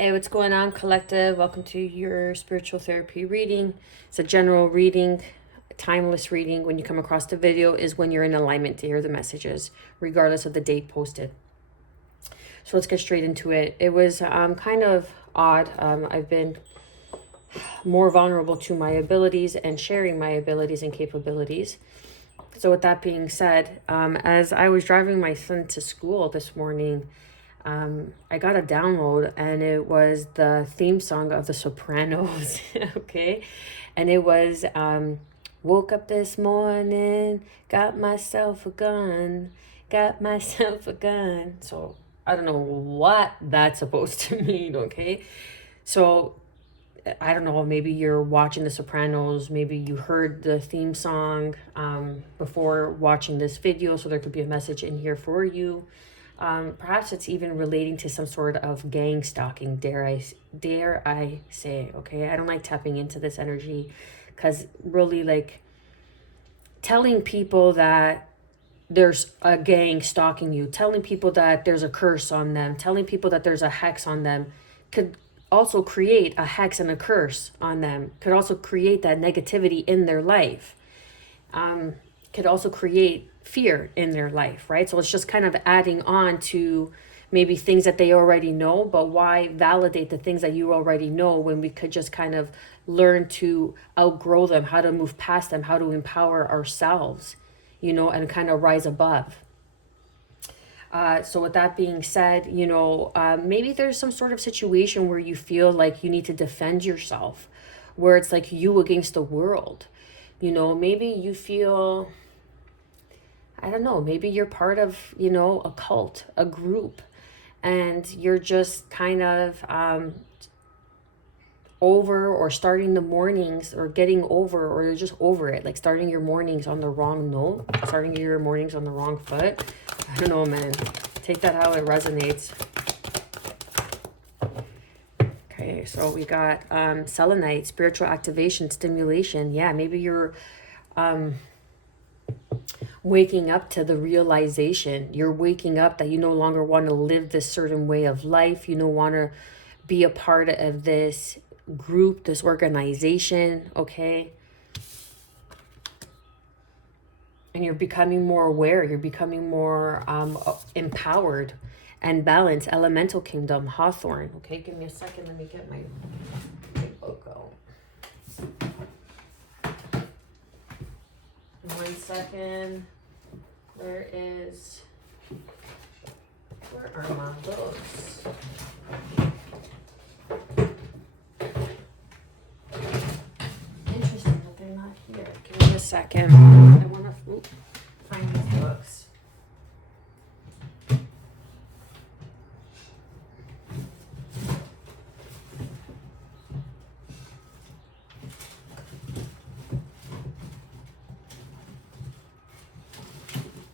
Hey, what's going on, collective? Welcome to your spiritual therapy reading. It's a general reading, timeless reading. When you come across the video is when you're in alignment to hear the messages, regardless of the date posted. So let's get straight into it. It was kind of odd. I've been more vulnerable to my abilities and sharing my abilities and capabilities. So with that being said, as I was driving my son to school this morning, I got a download and it was the theme song of The Sopranos. Okay. And it was, woke up this morning, got myself a gun, got myself a gun. So I don't know what that's supposed to mean. Okay. So I don't know, maybe you're watching The Sopranos, maybe you heard the theme song before watching this video, so there could be a message in here for you. Perhaps it's even relating to some sort of gang stalking, dare I say, okay? I don't like tapping into this energy because really, like, telling people that there's a gang stalking you, telling people that there's a curse on them, telling people that there's a hex on them could also create a hex and a curse on them, could also create that negativity in their life, could also create fear in their life, right? So it's just kind of adding on to maybe things that they already know, but why validate the things that you already know when we could just kind of learn to outgrow them, how to move past them, how to empower ourselves, and kind of rise above. So with that being said, maybe there's some sort of situation where you feel like you need to defend yourself, where it's like you against the world. Maybe you feel, I don't know, maybe you're part of, a cult, a group, and you're just kind of over or starting the mornings or getting over, or you're just over it, like starting your mornings on the wrong note, starting your mornings on the wrong foot. I don't know, man. Take that how it resonates. Okay, so we got selenite, spiritual activation, stimulation. Yeah, maybe you're waking up to the realization. You're waking up that you no longer want to live this certain way of life. You don't want to be a part of this group, this organization, okay? And you're becoming more aware. You're becoming more empowered and balanced. Elemental kingdom, Hawthorne. Okay, give me a second. Let me get my book out. 1 second. Where are my books? Interesting that they're not here. Give me a second. I want to find these books.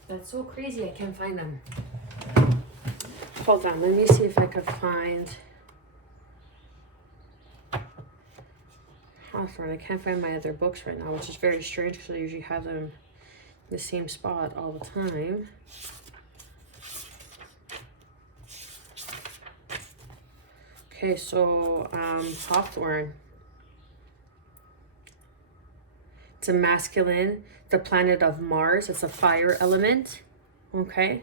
That's so crazy. I can't find them. Hold on. Let me see if I could find Hawthorne. I can't find my other books right now, which is very strange because I usually have them in the same spot all the time. Okay, so Hawthorne. It's a masculine, the planet of Mars. It's a fire element. Okay.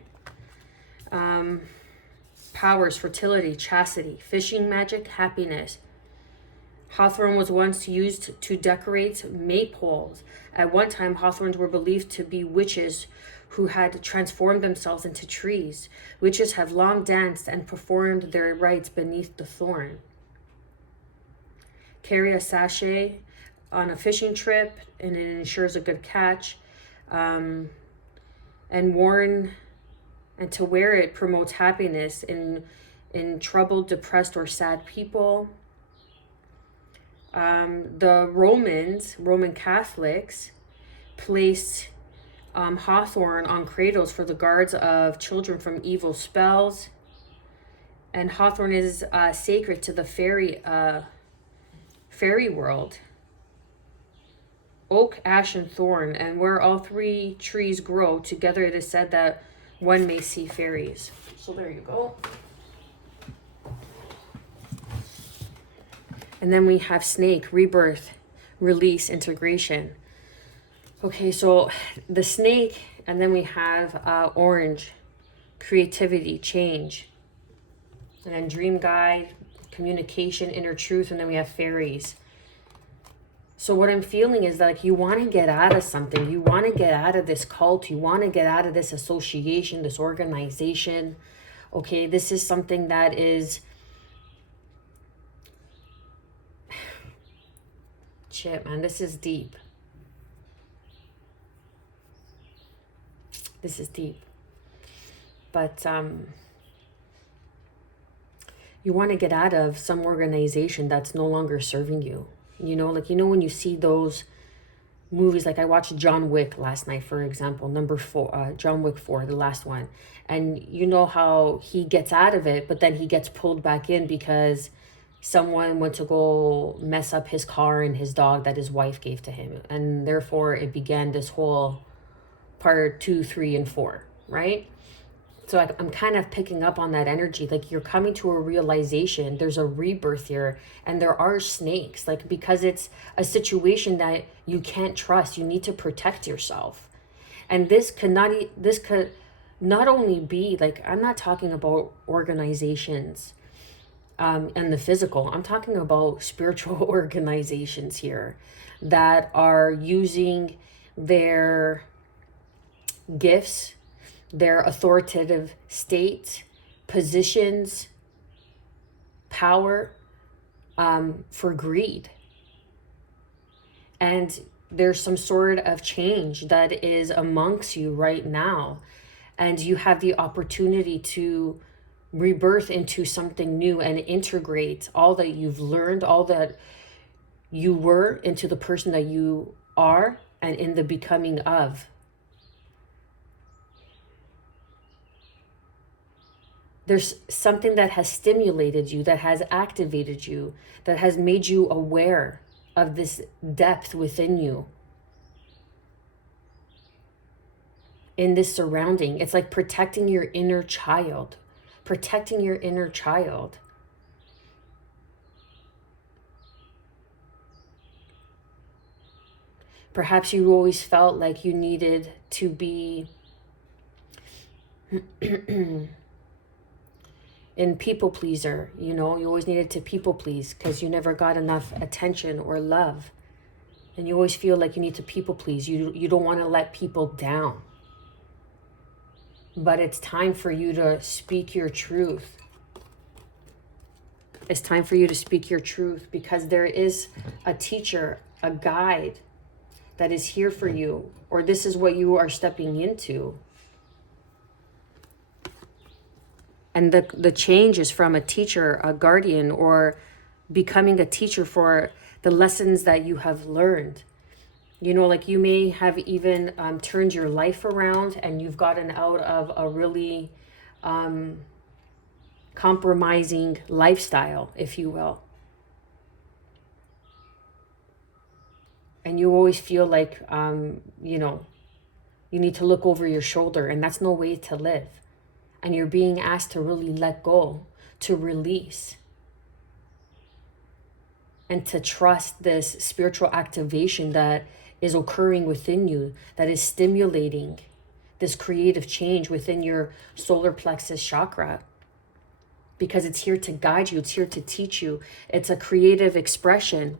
Powers, fertility, chastity, fishing magic, happiness. Hawthorn was once used to decorate maypoles. At one time, hawthorns were believed to be witches who had transformed themselves into trees. Witches have long danced and performed their rites beneath the thorn. Carry a sachet on a fishing trip, and it ensures a good catch. And to wear it promotes happiness in troubled, depressed, or sad people. The Roman Catholics, placed hawthorn on cradles for the guards of children from evil spells. And hawthorn is sacred to the fairy world. Oak, ash, and thorn, and where all three trees grow together, it is said that one may see fairies. So there you go. And then we have snake, rebirth, release, integration. Okay, so the snake, and then we have orange, creativity, change. And then dream guide, communication, inner truth, and then we have fairies. So what I'm feeling is like you want to get out of something. You want to get out of this cult. You want to get out of this association, this organization. Okay, this is something that is... Shit, man, this is deep. This is deep. But you want to get out of some organization that's no longer serving you. You know, like, you know, when you see those movies, like I watched John Wick last night, for example, number 4, John Wick 4, the last one. And you know how he gets out of it, but then he gets pulled back in because someone went to go mess up his car and his dog that his wife gave to him. And therefore it began this whole part 2, 3, and 4, right? So I'm kind of picking up on that energy. Like you're coming to a realization, there's a rebirth here, and there are snakes, like, because it's a situation that you can't trust. You need to protect yourself. And this could not only be like, I'm not talking about organizations and the physical. I'm talking about spiritual organizations here that are using their gifts, their authoritative state, positions, power, for greed. And there's some sort of change that is amongst you right now. And you have the opportunity to rebirth into something new and integrate all that you've learned, all that you were, into the person that you are and in the becoming of. There's something that has stimulated you, that has activated you, that has made you aware of this depth within you. In this surrounding, it's like protecting your inner child. Protecting your inner child. Perhaps you always felt like you needed to be in people pleaser, you know, you always needed to people please because you never got enough attention or love. And you always feel like you need to people please. You don't want to let people down. But it's time for you to speak your truth. It's time for you to speak your truth, because there is a teacher, a guide that is here for you, or this is what you are stepping into. And the change is from a teacher, a guardian, or becoming a teacher for the lessons that you have learned. You know, like you may have even turned your life around and you've gotten out of a really compromising lifestyle, if you will. And you always feel like, you know, you need to look over your shoulder, and that's no way to live. And you're being asked to really let go, to release, and to trust this spiritual activation that is occurring within you, that is stimulating this creative change within your solar plexus chakra. Because it's here to guide you, it's here to teach you. It's a creative expression,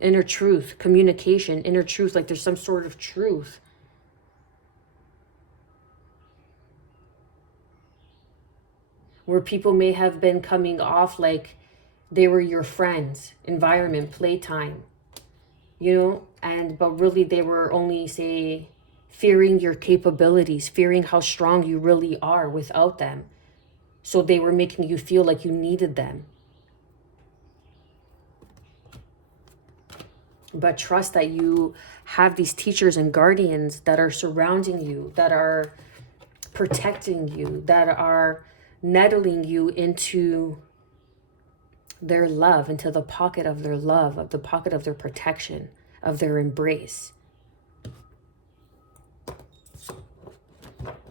inner truth, communication, inner truth, like there's some sort of truth. Where people may have been coming off like they were your friends, environment, playtime, you know, but really they were only, say, fearing your capabilities, fearing how strong you really are without them. So they were making you feel like you needed them. But trust that you have these teachers and guardians that are surrounding you, that are protecting you, that are nettling you into their love, into the pocket of their love, of the pocket of their protection, of their embrace.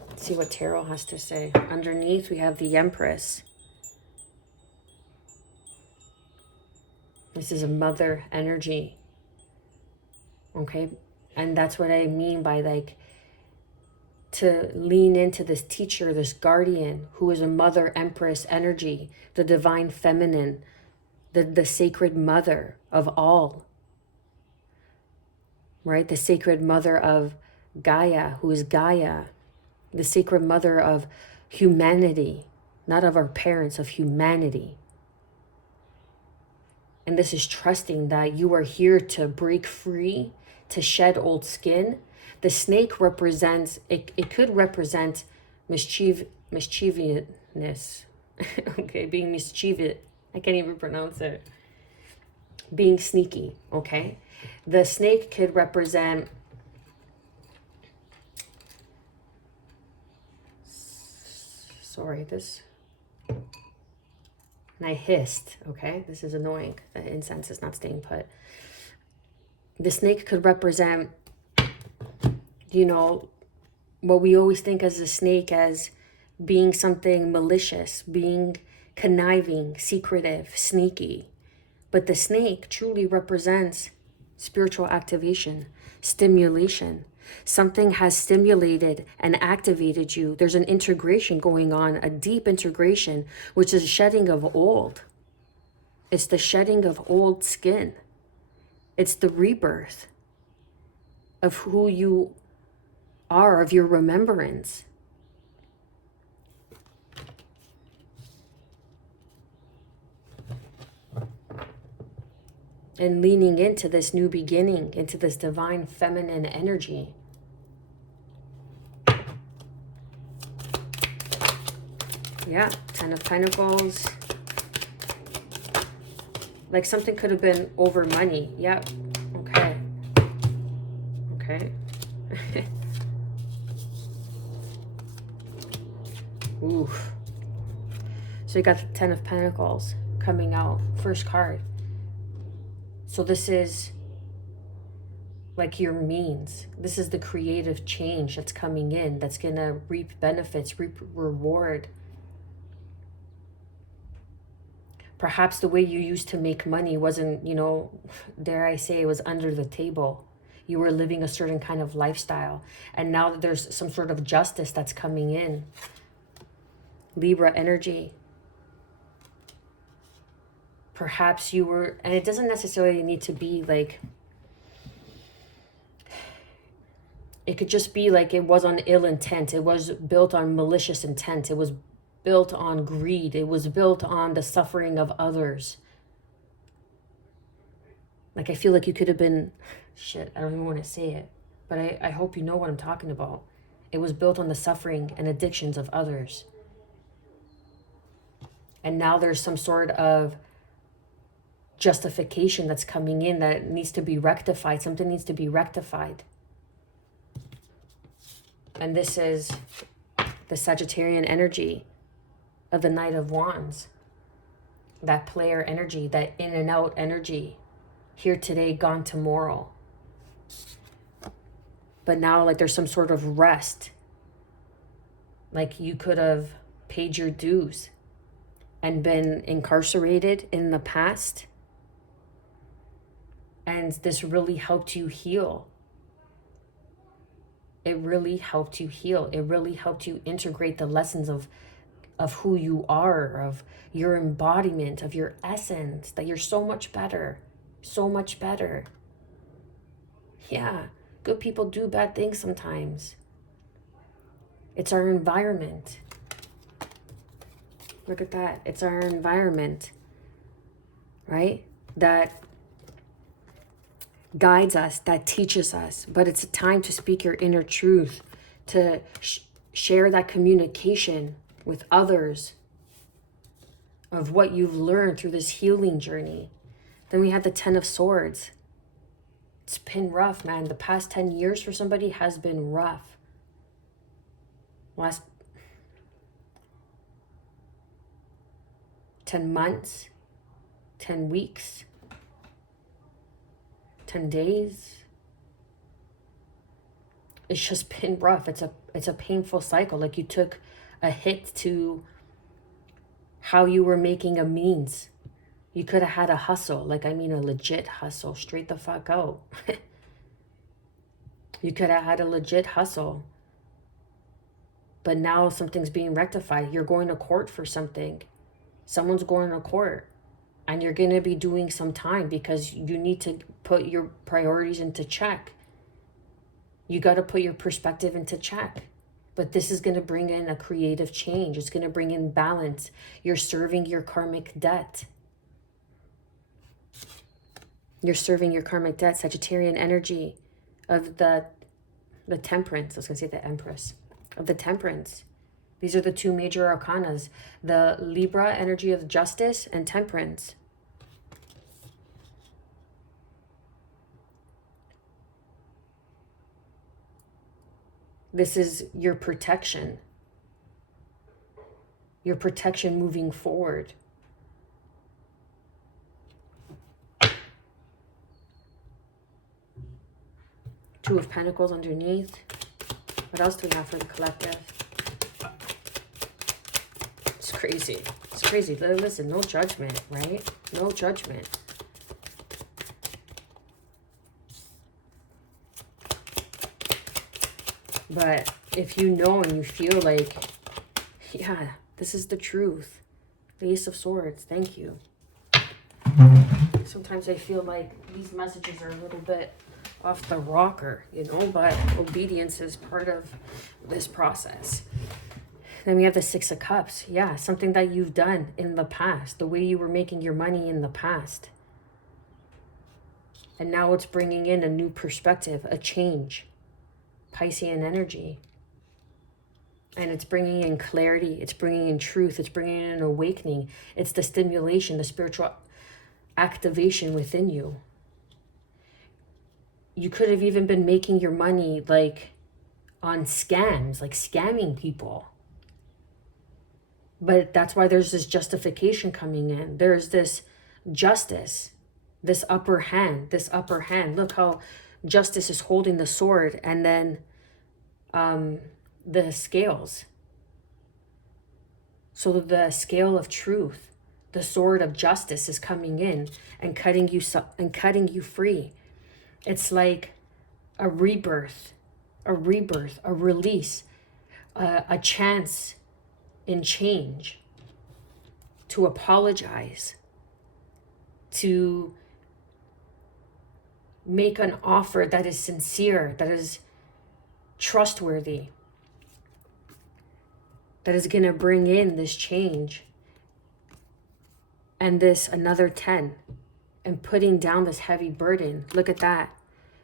Let's see what tarot has to say. Underneath we have the Empress. This is a mother energy. Okay? And that's what I mean by like to lean into this teacher, this guardian who is a mother empress energy, the divine feminine, the sacred mother of all, right? The sacred mother of Gaia, who is Gaia, the sacred mother of humanity, not of our parents, of humanity. And this is trusting that you are here to break free, to shed old skin. The snake represents, it could represent mischievousness. Okay, being mischievous. I can't even pronounce it. Being sneaky, okay? The snake could represent, sorry, this, and I hissed, okay? This is annoying. The incense is not staying put. The snake could represent, you know, what we always think as a snake as being something malicious, being conniving, secretive, sneaky. But the snake truly represents spiritual activation, stimulation. Something has stimulated and activated you. There's an integration going on, a deep integration, which is shedding of old. It's the shedding of old skin. It's the rebirth of who you are, of your remembrance. And leaning into this new beginning, into this divine feminine energy. Yeah, Ten of Pentacles. Like something could have been over money. Yeah, okay. Okay. Oof. So you got the Ten of Pentacles coming out, first card. So this is like your means. This is the creative change that's coming in, that's going to reap benefits, reap reward. Perhaps the way you used to make money wasn't, you know, dare I say, it was under the table. You were living a certain kind of lifestyle. And now that there's some sort of justice that's coming in. Libra energy. Perhaps you were, and it doesn't necessarily need to be like, it could just be like it was on ill intent. It was built on malicious intent. It was built on greed. It was built on the suffering of others. Like I feel like you could have been, shit, I don't even want to say it, but I hope you know what I'm talking about. It was built on the suffering and addictions of others. And now there's some sort of justification that's coming in that needs to be rectified. Something needs to be rectified. And this is the Sagittarian energy of the Knight of Wands. That player energy, that in and out energy. Here today, gone tomorrow. But now like there's some sort of rest. Like you could have paid your dues and been incarcerated in the past. And this really helped you heal. It really helped you heal. It really helped you integrate the lessons of who you are, of your embodiment, of your essence, that you're so much better. So much better. Yeah, good people do bad things sometimes. It's our environment. Look at that. It's our environment, right? That guides us, that teaches us. But it's a time to speak your inner truth, to share that communication with others of what you've learned through this healing journey. Then we have the Ten of Swords. It's been rough, man. The past 10 years for somebody has been rough. Last 10 months, 10 weeks, 10 days. It's just been rough. It's a painful cycle. Like you took a hit to how you were making a means. You could have had a hustle, like I mean a legit hustle, straight the fuck out. You could have had a legit hustle. But now something's being rectified. You're going to court for something. Someone's going to court. And you're going to be doing some time because you need to put your priorities into check. You got to put your perspective into check. But this is going to bring in a creative change. It's going to bring in balance. You're serving your karmic debt. You're serving your karmic debt. Sagittarian energy of the temperance. I was going to say the empress. Of the temperance. These are the two major arcanas. The Libra energy of justice and temperance. This is your protection. Your protection moving forward. Two of Pentacles underneath. What else do we have for the collective? It's crazy. It's crazy. Listen, no judgment, right? No judgment. But if you know and you feel like, yeah, this is the truth. The Ace of Swords, thank you. Sometimes I feel like these messages are a little bit off the rocker, you know, but obedience is part of this process. Then we have the Six of Cups. Yeah, something that you've done in the past, the way you were making your money in the past. And now it's bringing in a new perspective, a change. Piscean energy. And it's bringing in clarity. It's bringing in truth. It's bringing in an awakening. It's the stimulation, the spiritual activation within you. You could have even been making your money like on scams, like scamming people. But that's why there's this justification coming in. There's this justice, this upper hand, Look how justice is holding the sword and then the scales. So the scale of truth, the sword of justice is coming in and cutting you free. It's like a rebirth, a release, a chance in change, to apologize, to make an offer that is sincere, that is trustworthy, that is going to bring in this change. And this another 10, and putting down this heavy burden. Look at that.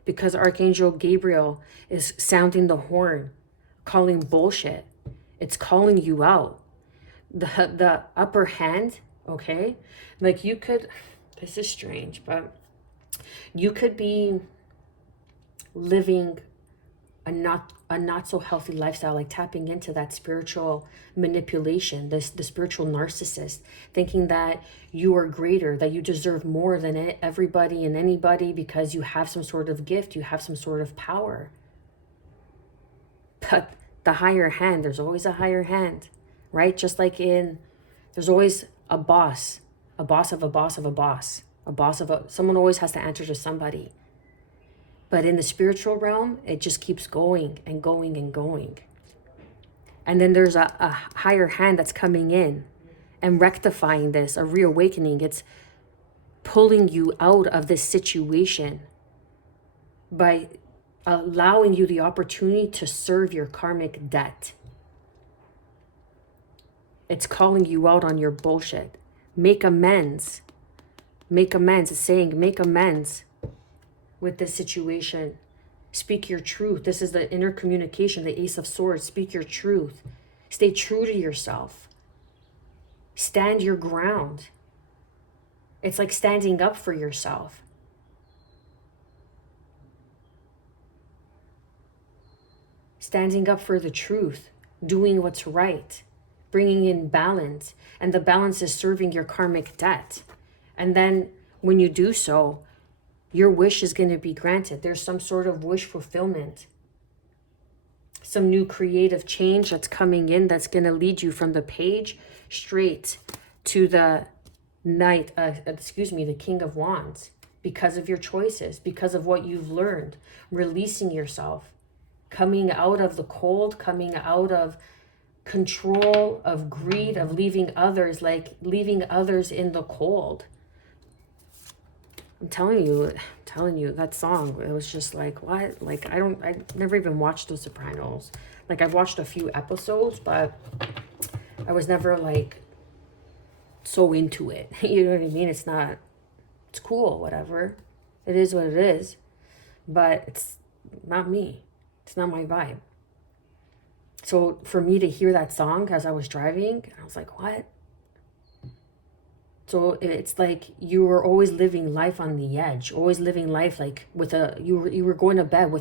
Because Archangel Gabriel is sounding the horn, calling bullshit. It's calling you out. The upper hand, okay? Like you could, this is strange, but you could be living a not so healthy lifestyle, like tapping into that spiritual manipulation, the spiritual narcissist, thinking that you are greater, that you deserve more than everybody and anybody because you have some sort of gift, you have some sort of power. But the higher hand, there's always a higher hand, right? Just like there's always a boss of a boss of a boss, someone always has to answer to somebody. But in the spiritual realm, it just keeps going and going and going. And then there's a higher hand that's coming in and rectifying this, a reawakening. It's pulling you out of this situation by allowing you the opportunity to serve your karmic debt. It's calling you out on your bullshit. Make amends. Make amends. It's saying make amends with this situation. Speak your truth. This is the inner communication, the Ace of Swords. Speak your truth. Stay true to yourself. Stand your ground. It's like standing up for yourself. Standing up for the truth, doing what's right, bringing in balance, and the balance is serving your karmic debt. And then when you do so, your wish is going to be granted. There's some sort of wish fulfillment, some new creative change that's coming in that's going to lead you from the page straight to the the King of Wands, because of your choices, because of what you've learned, releasing yourself, coming out of the cold, coming out of control, of greed, of leaving others in the cold. I'm telling you, that song, it was just like, what? Like, I never even watched The Sopranos. Like, I've watched a few episodes, but I was never like so into it. You know what I mean? It's cool, whatever. It is what it is, but it's not me. It's not my vibe. So for me to hear that song as I was driving, I was like, what? So it's like you were always living life on the edge, always living life like you were going to bed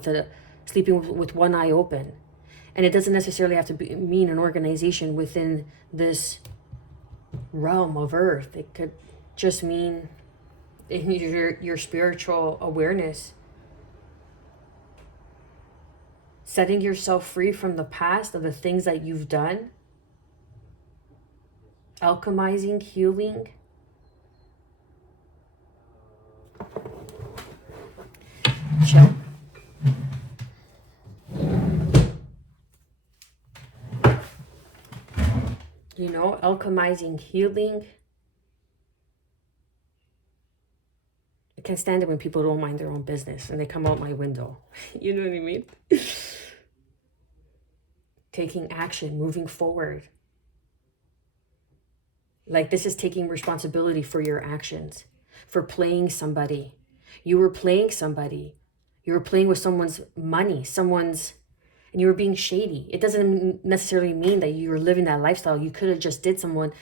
sleeping with one eye open. And it doesn't necessarily have to mean an organization within this realm of earth. It could just mean in your spiritual awareness, setting yourself free from the past of the things that you've done, alchemizing, healing. Chill. You know, alchemizing, healing. I can't stand it when people don't mind their own business and they come out my window. You know what I mean? Taking action, moving forward. Like, this is taking responsibility for your actions, for playing somebody. You were playing somebody. You were playing with someone's money, and you were being shady. It doesn't necessarily mean that you were living that lifestyle. You could have just did someone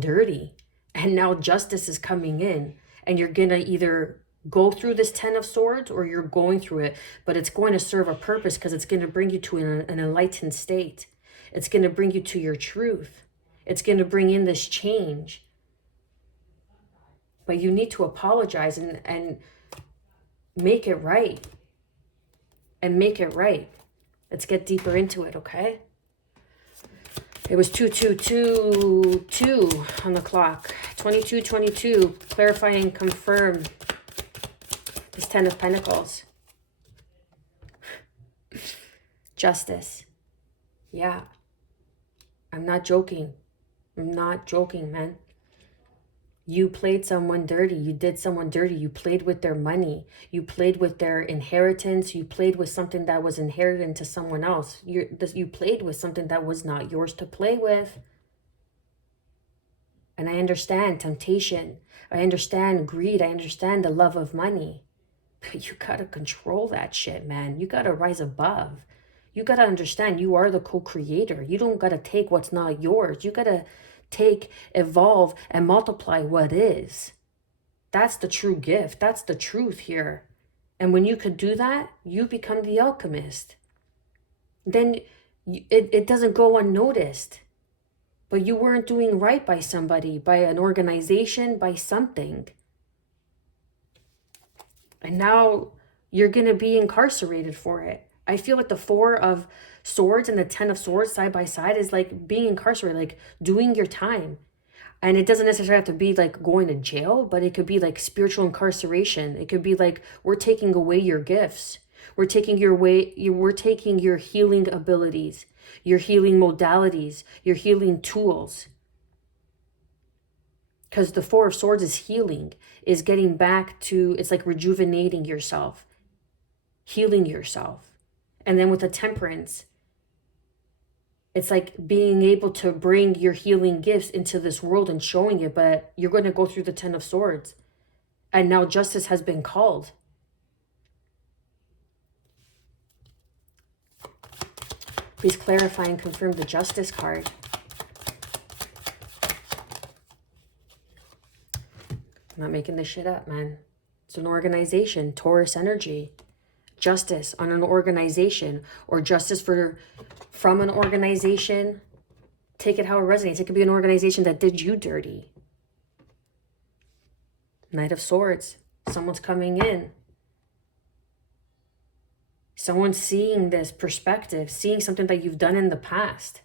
dirty. And now justice is coming in, and you're going to either go through this 10 of Swords or you're going through it, but it's going to serve a purpose because it's going to bring you to an enlightened state. It's going to bring you to your truth. It's going to bring in this change. But you need to apologize and make it right. And make it right. Let's get deeper into it, okay? It was 2222 on the clock. 2222. Clarify and confirm this 10 of Pentacles. Justice. Yeah. I'm not joking. I'm not joking, man. You played someone dirty. You did someone dirty. You played with their money. You played with their inheritance. You played with something that was inherited to someone else. You played with something that was not yours to play with. And I understand temptation. I understand greed. I understand the love of money. But you got to control that shit, man. You got to rise above. You got to understand you are the co-creator. You don't got to take what's not yours. You got to take, evolve, and multiply what is. That's the true gift. That's the truth here. And when you could do that, you become the alchemist. Then it doesn't go unnoticed. But you weren't doing right by somebody, by an organization, by something. And now you're going to be incarcerated for it. I feel like the 4 of Swords and the 10 of Swords side by side is like being incarcerated, like doing your time. And it doesn't necessarily have to be like going to jail, but it could be like spiritual incarceration. It could be like, we're taking away your gifts. We're taking your healing abilities, your healing modalities, your healing tools. Because the 4 of Swords is healing, is getting back to, it's like rejuvenating yourself, healing yourself. And then with the Temperance, it's like being able to bring your healing gifts into this world and showing it, but you're going to go through the 10 of Swords. And now justice has been called. Please clarify and confirm the Justice card. I'm not making this shit up, man. It's an organization, Taurus energy. Justice on an organization, or justice from an organization. Take it how it resonates. It could be an organization that did you dirty. Knight of Swords. Someone's coming in. Someone's seeing this perspective, seeing something that you've done in the past.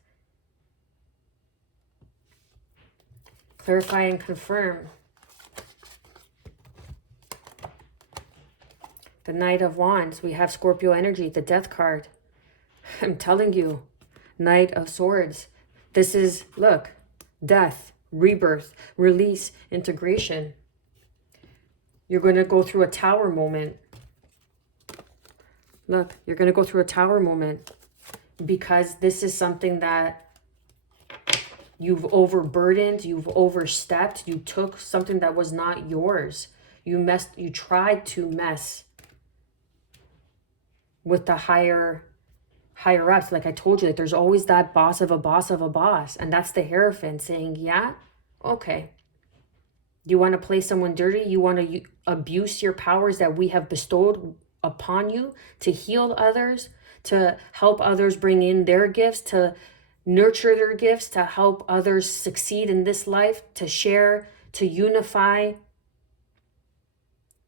Clarify and confirm. The Knight of Wands. We have Scorpio energy, the Death card. I'm telling you, Knight of Swords. This is, look, death, rebirth, release, integration. You're going to go through a tower moment. Look, you're going to go through a tower moment because this is something that you've overburdened, you've overstepped, you took something that was not yours. You tried to mess with the higher ups. Like I told you, like there's always that boss of a boss of a boss. And that's the Hierophant saying, yeah, okay. You want to play someone dirty? You want to abuse your powers that we have bestowed upon you to heal others, to help others bring in their gifts, to nurture their gifts, to help others succeed in this life, to share, to unify.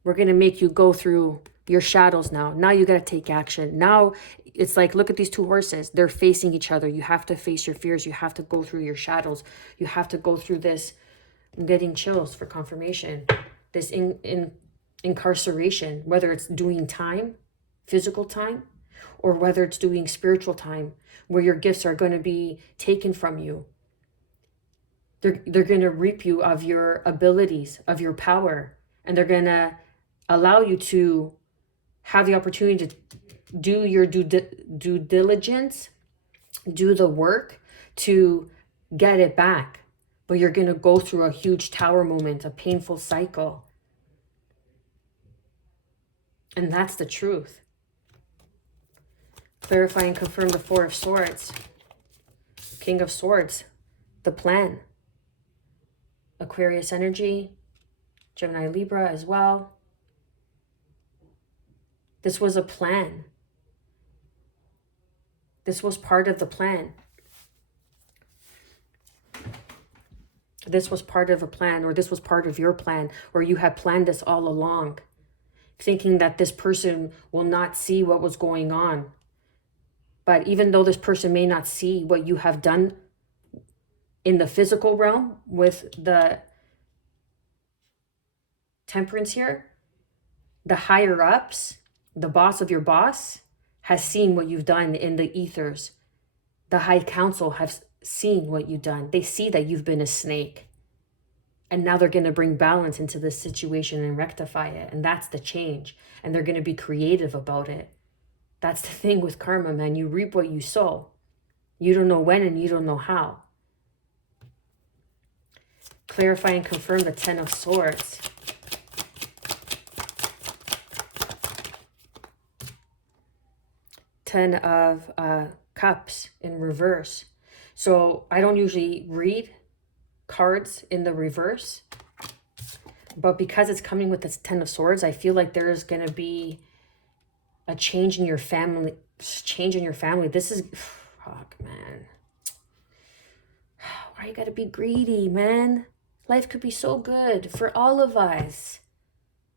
We're going to make you go through your shadows now. Now you got to take action. Now it's like, look at these two horses. They're facing each other. You have to face your fears. You have to go through your shadows. You have to go through this. I'm getting chills for confirmation. This incarceration, whether it's doing time, physical time, or whether it's doing spiritual time, where your gifts are going to be taken from you. They're going to reap you of your abilities, of your power, and they're going to allow you to have the opportunity to do your due diligence, do the work to get it back. But you're going to go through a huge tower moment, a painful cycle. And that's the truth. Clarify and confirm the Four of Swords. King of Swords, the plan. Aquarius energy, Gemini, Libra as well. This was a plan. This was part of the plan. This was part of a plan, or this was part of your plan, or you had planned this all along, thinking that this person will not see what was going on. But even though this person may not see what you have done in the physical realm with the Temperance here, the higher ups, the boss of your boss, has seen what you've done in the ethers. The High Council has seen what you've done. They see that you've been a snake. And now they're going to bring balance into this situation and rectify it. And that's the change. And they're going to be creative about it. That's the thing with karma, man. You reap what you sow. You don't know when and you don't know how. Clarify and confirm the Ten of Swords. Ten of Cups in reverse. So I don't usually read cards in the reverse, but because it's coming with this Ten of Swords, I feel like there's going to be a change in your family. This is, fuck, man. Why you got to be greedy, man? Life could be so good for all of us.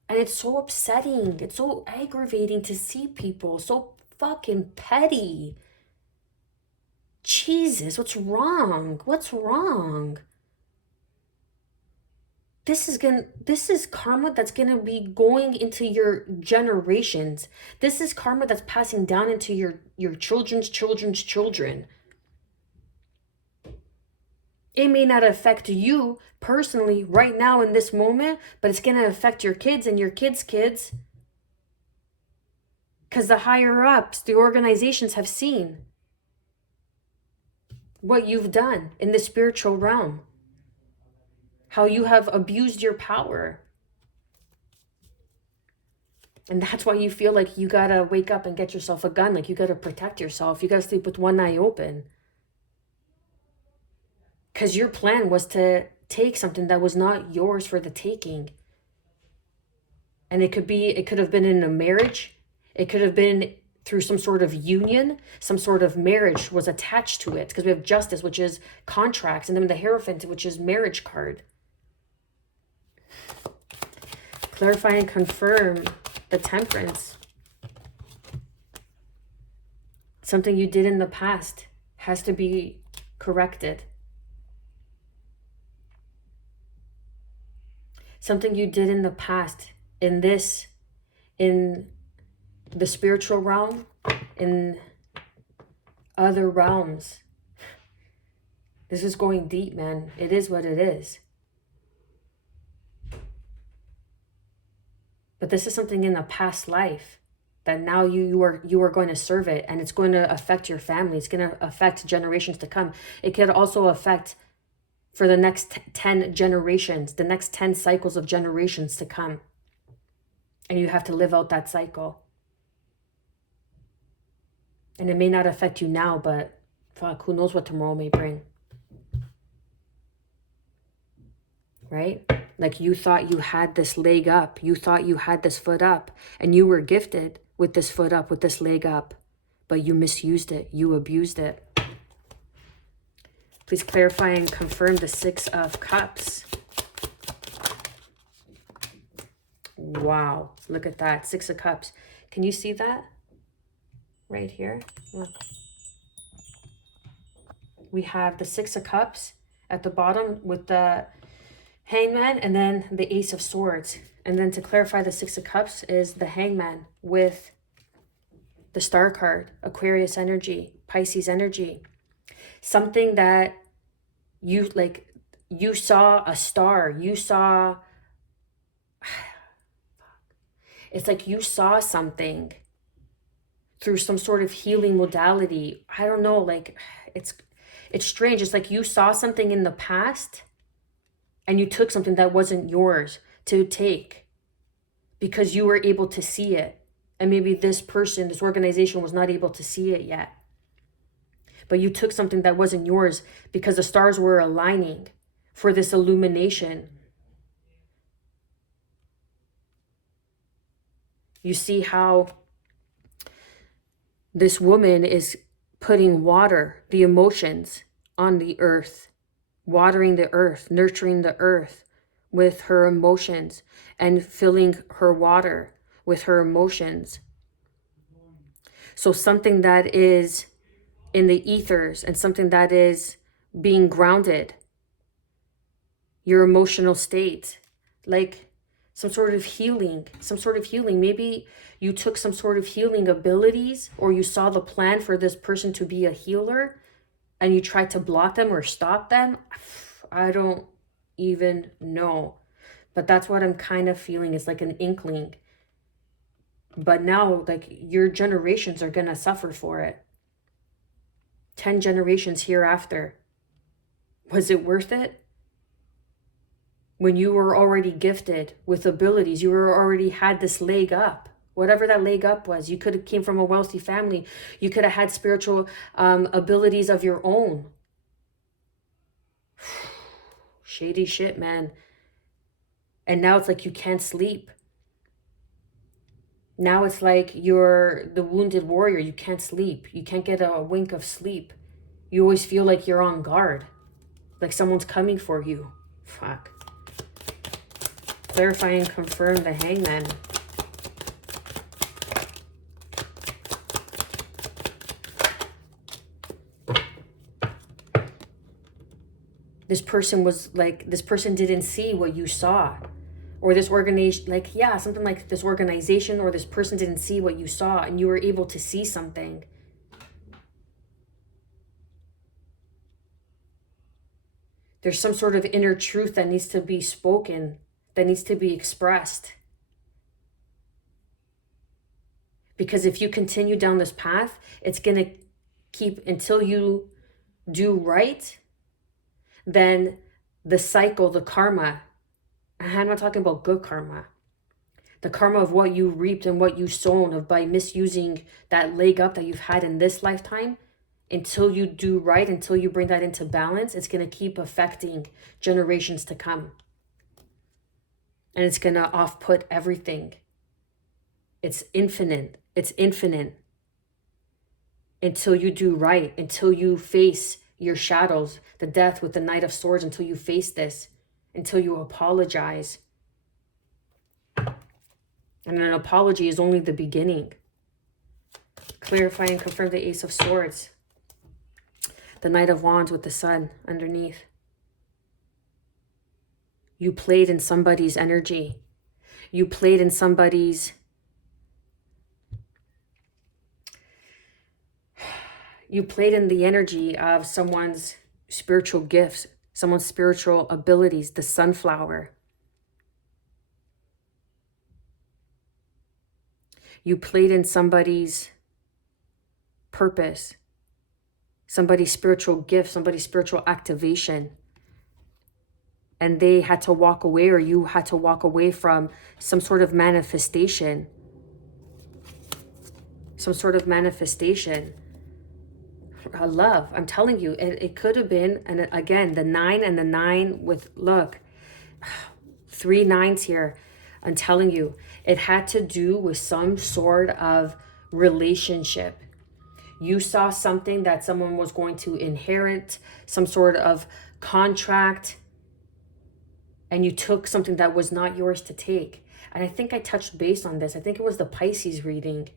And it's so upsetting. It's so aggravating to see people so fucking petty. Jesus, what's wrong? What's wrong? This is karma that's going to be going into your generations. This is karma that's passing down into your children's children's children. It may not affect you personally right now in this moment, but it's going to affect your kids and your kids' kids. Because the higher ups, the organizations have seen what you've done in the spiritual realm. How you have abused your power. And that's why you feel like you got to wake up and get yourself a gun. Like you got to protect yourself. You got to sleep with one eye open. Because your plan was to take something that was not yours for the taking. And it could have been in a marriage. It could have been through some sort of union. Some sort of marriage was attached to it. Because we have Justice, which is contracts. And then the Hierophant, which is marriage card. Clarify and confirm the Temperance. Something you did in the past has to be corrected. Something you did in the past, in the spiritual realm, in other realms. This is going deep, man. It is what it is. But this is something in a past life that now you are going to serve it, and it's going to affect your family. It's going to affect generations to come. It could also affect for the next 10 generations, the next 10 cycles of generations to come. And you have to live out that cycle. And it may not affect you now, but fuck, who knows what tomorrow may bring. Right? Like you thought you had this leg up. You thought you had this foot up. And you were gifted with this foot up, with this leg up. But you misused it. You abused it. Please clarify and confirm the 6 of Cups. Wow. Look at that. 6 of Cups. Can you see that? Right here. Look. We have the 6 of Cups at the bottom with the Hangman, and then the Ace of Swords. And then to clarify, the 6 of Cups is the Hangman with the Star card, Aquarius energy, Pisces energy. Something that you saw a star, you saw, it's like you saw something through some sort of healing modality. I don't know, like it's strange. It's like you saw something in the past and you took something that wasn't yours to take because you were able to see it. And maybe this person, this organization was not able to see it yet. But you took something that wasn't yours because the stars were aligning for this illumination. You see how this woman is putting water, the emotions, on the earth, watering the earth, nurturing the earth with her emotions and filling her water with her emotions. So something that is in the ethers and something that is being grounded, your emotional state, like some sort of healing. Maybe you took some sort of healing abilities, or you saw the plan for this person to be a healer and you tried to block them or stop them. I don't even know. But that's what I'm kind of feeling. It's like an inkling. But now, like, your generations are going to suffer for it. 10 generations hereafter. Was it worth it? When you were already gifted with abilities, you were already had this leg up. Whatever that leg up was, you could have came from a wealthy family. You could have had spiritual abilities of your own. Shady shit, man. And now it's like you can't sleep. Now it's like you're the wounded warrior. You can't sleep. You can't get a wink of sleep. You always feel like you're on guard. Like someone's coming for you. Fuck. Clarify and confirm the Hangman. This person didn't see what you saw. Or this organization, like, yeah, something like this organization or this person didn't see what you saw and you were able to see something. There's some sort of inner truth that needs to be spoken, that needs to be expressed. Because if you continue down this path, it's going to keep until you do right, then the cycle, the karma, I'm not talking about good karma. The karma of what you reaped and what you sown of by misusing that leg up that you've had in this lifetime, until you do right, until you bring that into balance, it's going to keep affecting generations to come. And it's going to off-put everything. It's infinite. It's infinite. Until you do right, until you face your shadows, the death with the Knight of Swords, until you face this. Until you apologize. And an apology is only the beginning. Clarify and confirm the Ace of Swords. The Knight of Wands with the Sun underneath. You played in somebody's energy. You played in somebody's... You played in the energy of someone's spiritual gifts, someone's spiritual abilities, the sunflower. You played in somebody's purpose, somebody's spiritual gift, somebody's spiritual activation. And they had to walk away, or you had to walk away from some sort of manifestation. Some sort of manifestation. Love, I'm telling you, it could have been, and again, the 9 and the 9 with, look, 3 9s here. I'm telling you, it had to do with some sort of relationship. You saw something that someone was going to inherit, some sort of contract, and you took something that was not yours to take. And I think I touched base on this. I think it was the Pisces reading.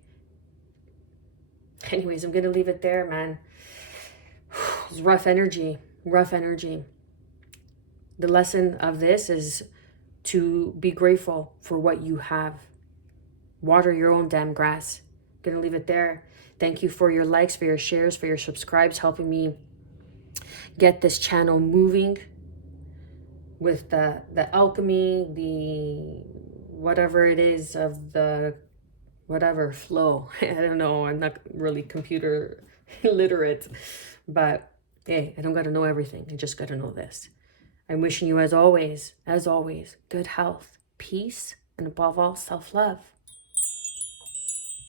Anyways, I'm going to leave it there, man. It's rough energy, rough energy. The lesson of this is to be grateful for what you have. Water your own damn grass. I'm going to leave it there. Thank you for your likes, for your shares, for your subscribes, helping me get this channel moving with the alchemy, the whatever it is of the whatever flow. I don't know. I'm not really computer literate, but hey, I don't got to know everything. I just got to know this. I'm wishing you, as always, good health, peace, and above all, self-love.